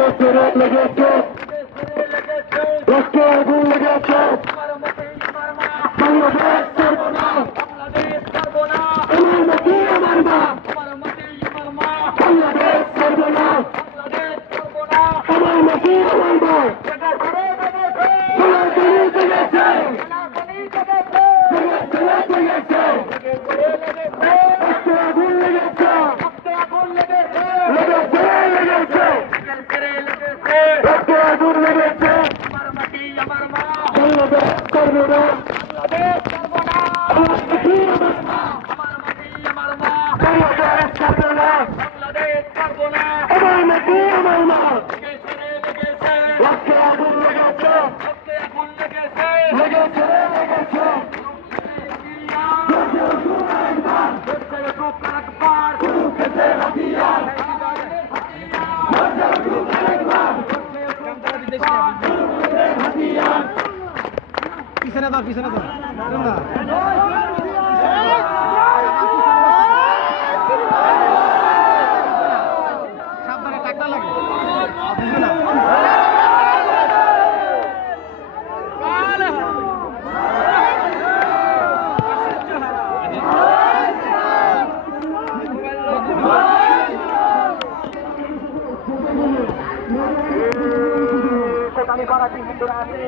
লেগেছে রক্তে আগুন লেগেছে বাংলাদেশ ছাড়বো না আমার মাটি আমার মা বাংলাদেশ ছাড়বো না আমার মাটি আমার মা পিছনে দাও সাবধানে টাকা লাগে আমি করা কিন্তু আছে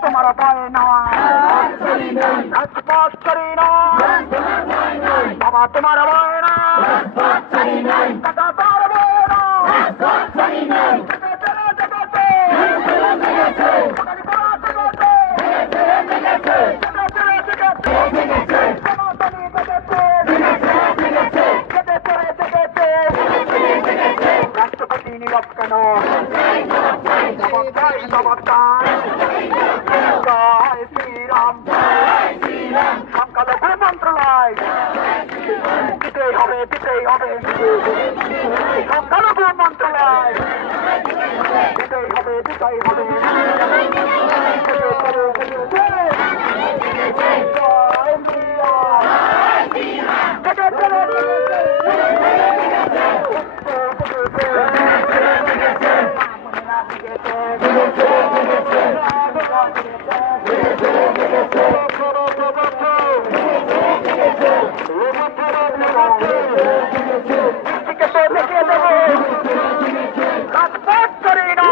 तुम्हारा बायना राजपात करी ना बाबा तुम्हारा बायना लगातार बायना राष्ट्रपति नीरव कनो সংখ্যালঘু মন্ত্রণালয় দিতেই হবে সংখ্যালঘু মন্ত্রণালয় দিতেই হবে রাজপথ করি না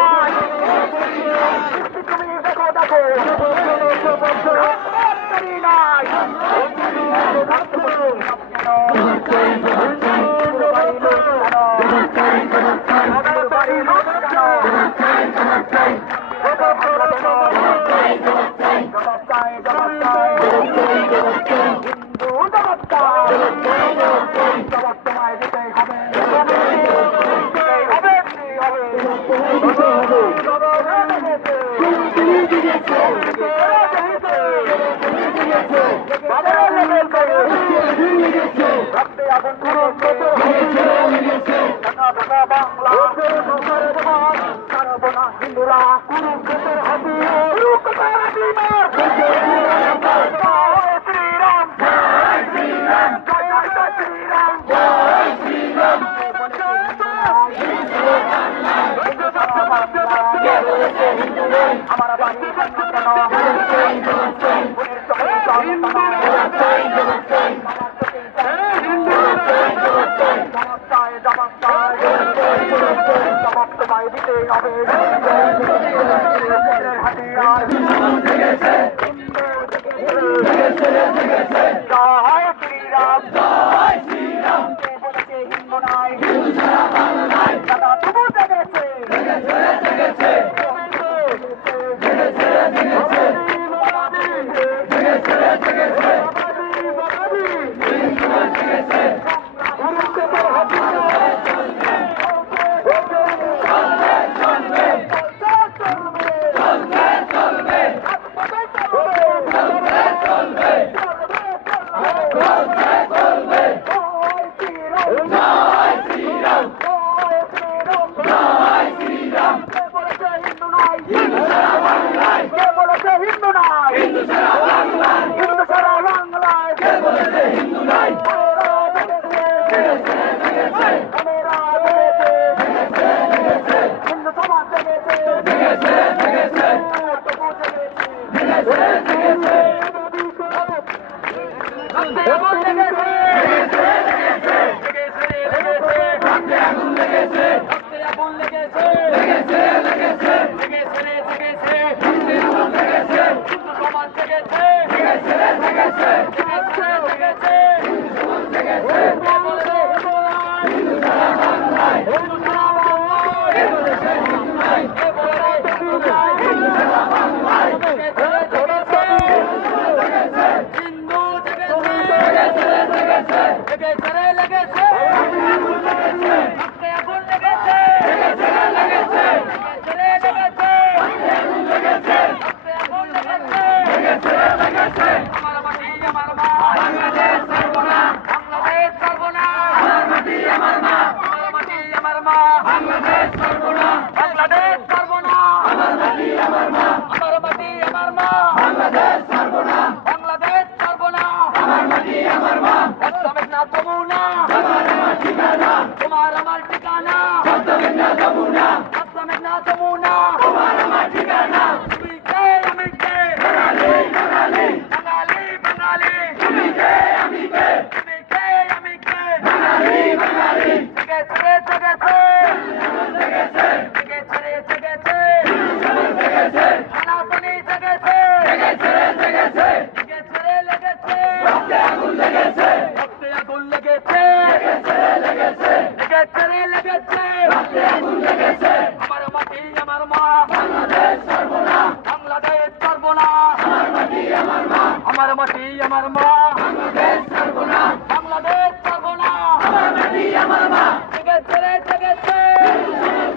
আমার মাটি আমার মা বাংলাদেশ ছাড়বো না, বাংলাদেশ ছাড়বো না, আমার মাটি আমার মা জেগেছে রে জেগেছে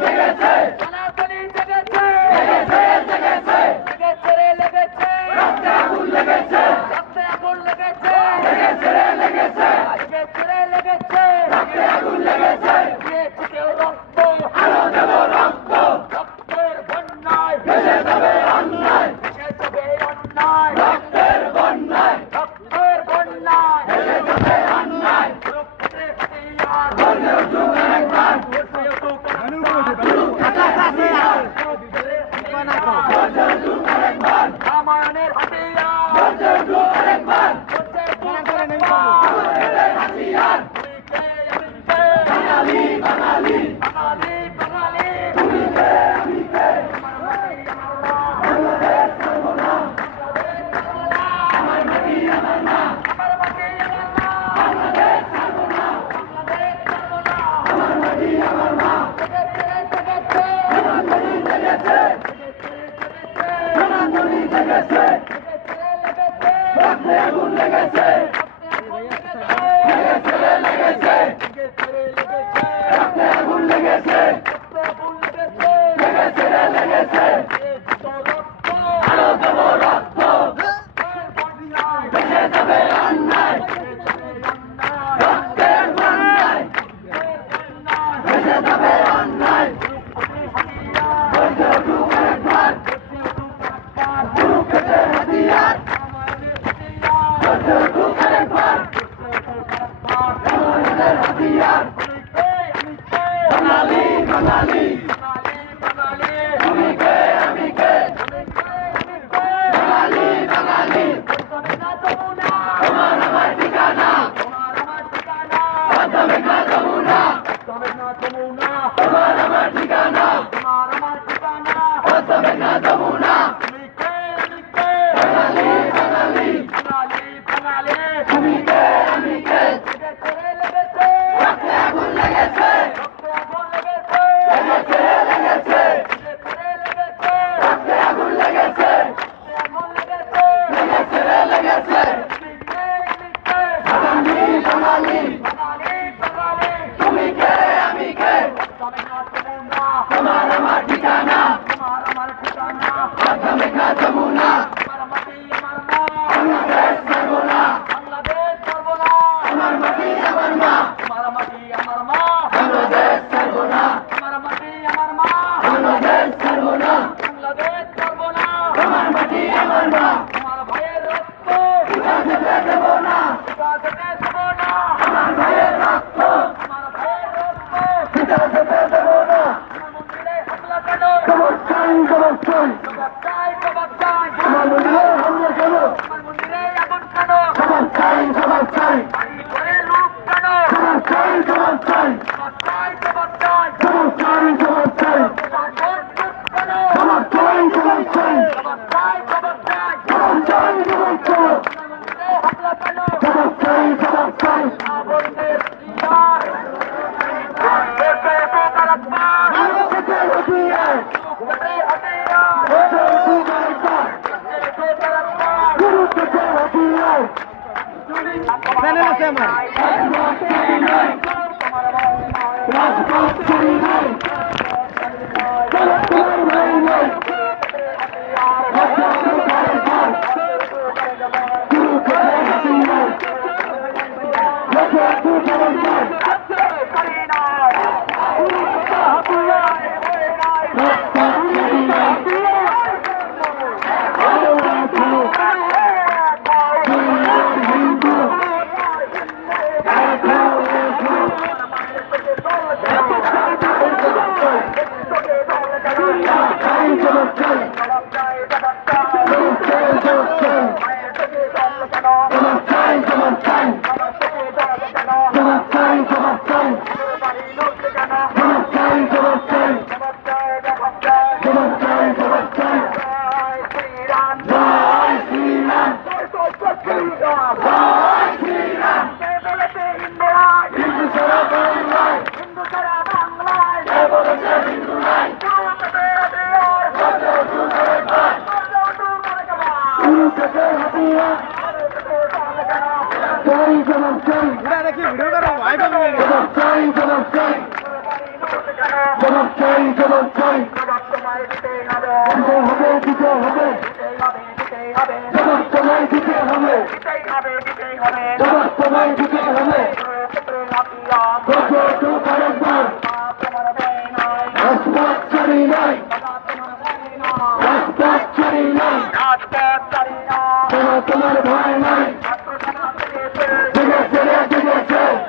জেগেছে সনাতনী জেগেছে জেগেছে জেগেছে রে লেগেছে রক্তে আগুন লেগেছে রক্তে আগুন লেগেছে লেগেছে রে লেগেছে লেগেছে রে লেগেছে রক্তে আগুন লেগেছে দিয়েছে কেউ রক্ত আরো দেব রক্ত রক্তের বন্যায় ভেসে যাবে অন্যায় ভেসে যাবে অন্যায় রক্তের বন্যায় রক্তের বন্যায় ভেসে যাবে অন্যায় রক্তের হাতিয়ার বলে উঠুক একবার বলে উঠুক একবার রামায়ণের হাতিয়ার বলে উঠুক একবার হাতিয়ার বাঙালি বাঙালি বাঙালি বাঙালি তুমি কে আমি কে বাংলাদেশ ছাড়বো না আমার মাটি আমার মা আমার মাটি আমার মা বাংলাদেশ ছাড়বো না বাংলাদেশ ছাড়বো না আমার মাটি আমার মা সনাতনী জেগেছে সনাতনী জেগেছে রক্তে আগুন লেগেছে লেগেছে লেগেছে রক্তে আগুন লেগেছে লেগেছে লেগেছে আরো দেব রক্ত ভেসে যাবে অন্যায় রক্তের বন্যায় ভেসে যাবে অন্যায় বলে উঠুক একবার বুকেতে হাতিয়ার বলে উঠুক একবার আমাদের হাতিয়ার বাঙালি বাঙালি তুমি কে আমি কে বাঙালি বাঙালি দিতে দেব না, টিকা দিতে দেব না, আমার ভাইয়ের রক্ত, আমার ভাইয়ের রক্ত, টিকা দিতে দেব না। মন্দিরে হামলা কেন? জবাব চাই, জবাব চাই, জবাব চাই, জবাব চাই। আমার মন্দিরে হামলা কেন? আমার মন্দিরে আগুন কেন? জবাব চাই, জবাব চাই। বাড়ি ঘরে লোক কেন? জবাব চাই, জবাব চাই, জবাব চাই, জবাব চাই, জবাব চাই, জবাব চাই। জবাব কেন? জবাব চাই, জবাব চাই, জবাব চাই, জবাব চাই, জবাব চাই, জবাব চাই। আমার মন্দিরে হামলা কেন? জবাব চাই, জবাব চাই। আগুনের ইয়ার একে একে কারাত্মক একে হতিয়ার একে হতিয়ার একে কারাত্মক গুরু থেকে হতিয়ার চ্যানেল আছে আমার রাজপথ চুরি নাই তোমার ভাই নাই গুরু থেকে হতিয়ার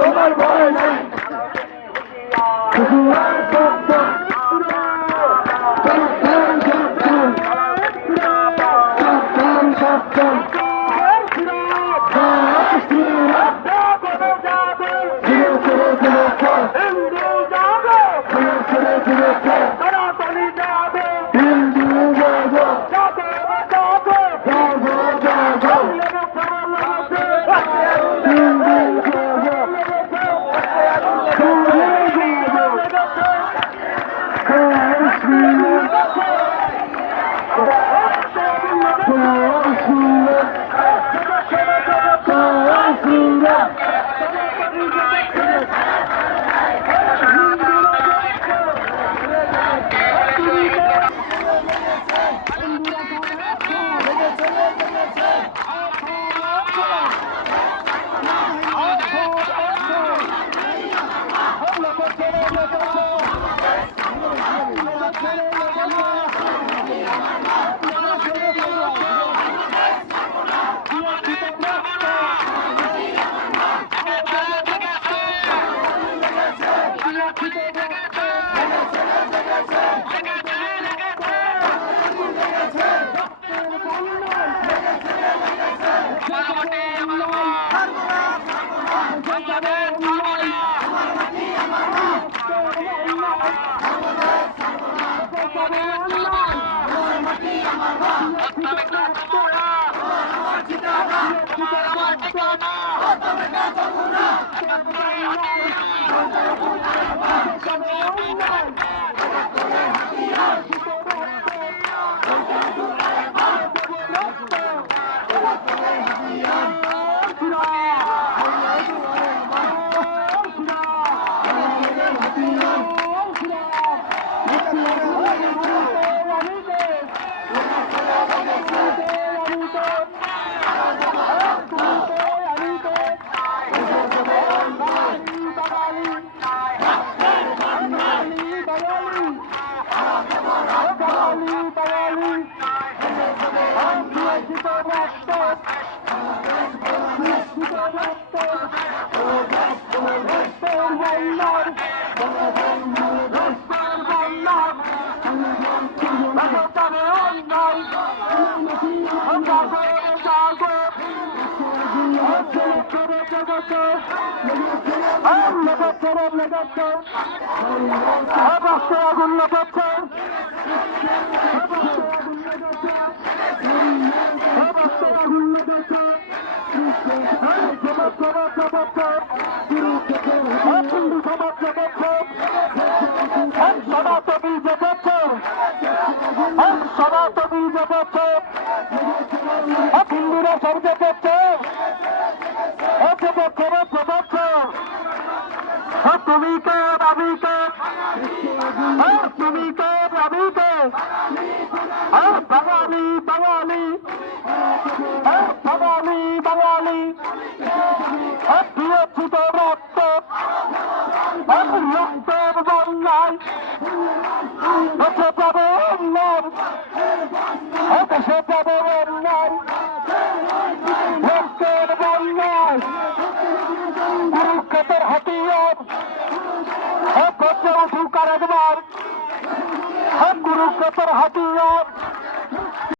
তোমার ভয় নাই তোমার ভয় নাই হিন্দুরা সব দেখেছে তুমি কে আমি কে তুমি কে আমি কে বাঙালি বাঙালি বাঙালি বাঙালি দিয়েছি তো রক্ত রক্তের বন্যায় দেশে যাবে অন্যায় দেশে যাবে অন্যায় রক্তের বন্যায় কুরুক্ষেত্রের হাতিয়ার গর্জে উঠুক আর একবার কুরুক্ষেত্রের হাতিয়ার